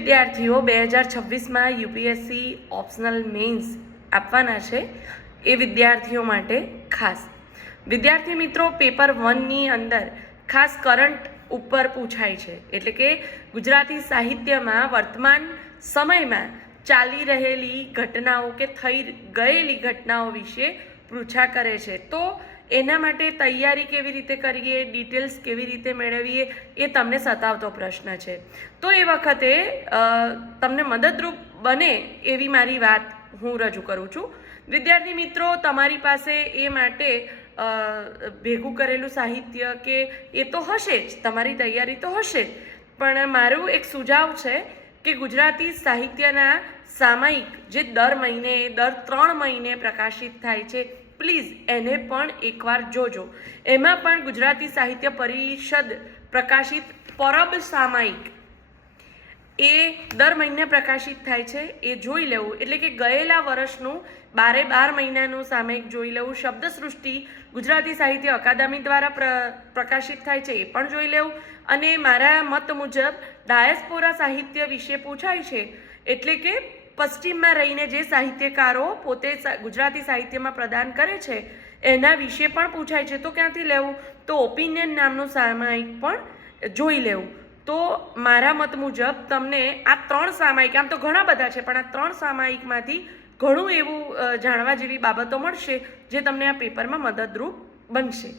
વિદ્યાર્થીઓ 2026માં UPSC optional men's આપવાના છે એ વિદ્યાર્થીઓ માટે ખાસ વિદ્યાર્થી મિત્રો પેપર 1ની અંદર ખાસ કરંટ ઉપર પૂછાય છે, એટલે કે ગુજરાતી સાહિત્યમાં વર્તમાન સમયમાં ચાલી રહેલી ઘટનાઓ કે થઈ ગયેલી ઘટનાઓ વિશે પૃચ્છા કરે છે. તો એના માટે તૈયારી કેવી રીતે કરીએ, ડિટેલ્સ કેવી રીતે મેળવીએ, એ તમને સતાવતો પ્રશ્ન છે. તો એ વખતે તમને મદદરૂપ બને એવી મારી વાત હું રજૂ કરું છું. વિદ્યાર્થી મિત્રો, તમારી પાસે એ માટે ભેગું કરેલું સાહિત્ય કે એ તો હશે જ, તમારી તૈયારી તો હશે જ, પણ મારું એક સુઝાવ છે કે ગુજરાતી સાહિત્યના સામાયિક જે દર 3 મહિને પ્રકાશિત થાય છે, પ્લીઝ એને પણ એકવાર જોજો. એમાં પણ ગુજરાતી સાહિત્ય પરિષદ પ્રકાશિત પરબ સામાયિક એ દર મહિને પ્રકાશિત થાય છે, એ જોઈ લેવું. એટલે કે ગયેલા વર્ષનું 12 મહિનાનું સામાયિક જોઈ લેવું. શબ્દસૃષ્ટિ ગુજરાતી સાહિત્ય અકાદમી દ્વારા પ્રકાશિત થાય છે, એ પણ જોઈ લેવું. અને મારા મત મુજબ ડાયસ્પોરા સાહિત્ય વિશે પૂછાય છે, એટલે કે પશ્ચિમમાં રહીને જે સાહિત્યકારો પોતે ગુજરાતી સાહિત્યમાં પ્રદાન કરે છે એના વિશે પણ પૂછાય છે. તો ક્યાંથી લેવું? તો ઓપિનિયન નામનું સામાયિક પણ જોઈ લેવું. તો મારા મત મુજબ તમને આ 3 સામાયિક, આમ તો ઘણા બધા છે, પણ આ 3 સામાયિકમાંથી ઘણું એવું જાણવા જેવી બાબતો મળશે જે તમને આ પેપરમાં મદદરૂપ બનશે.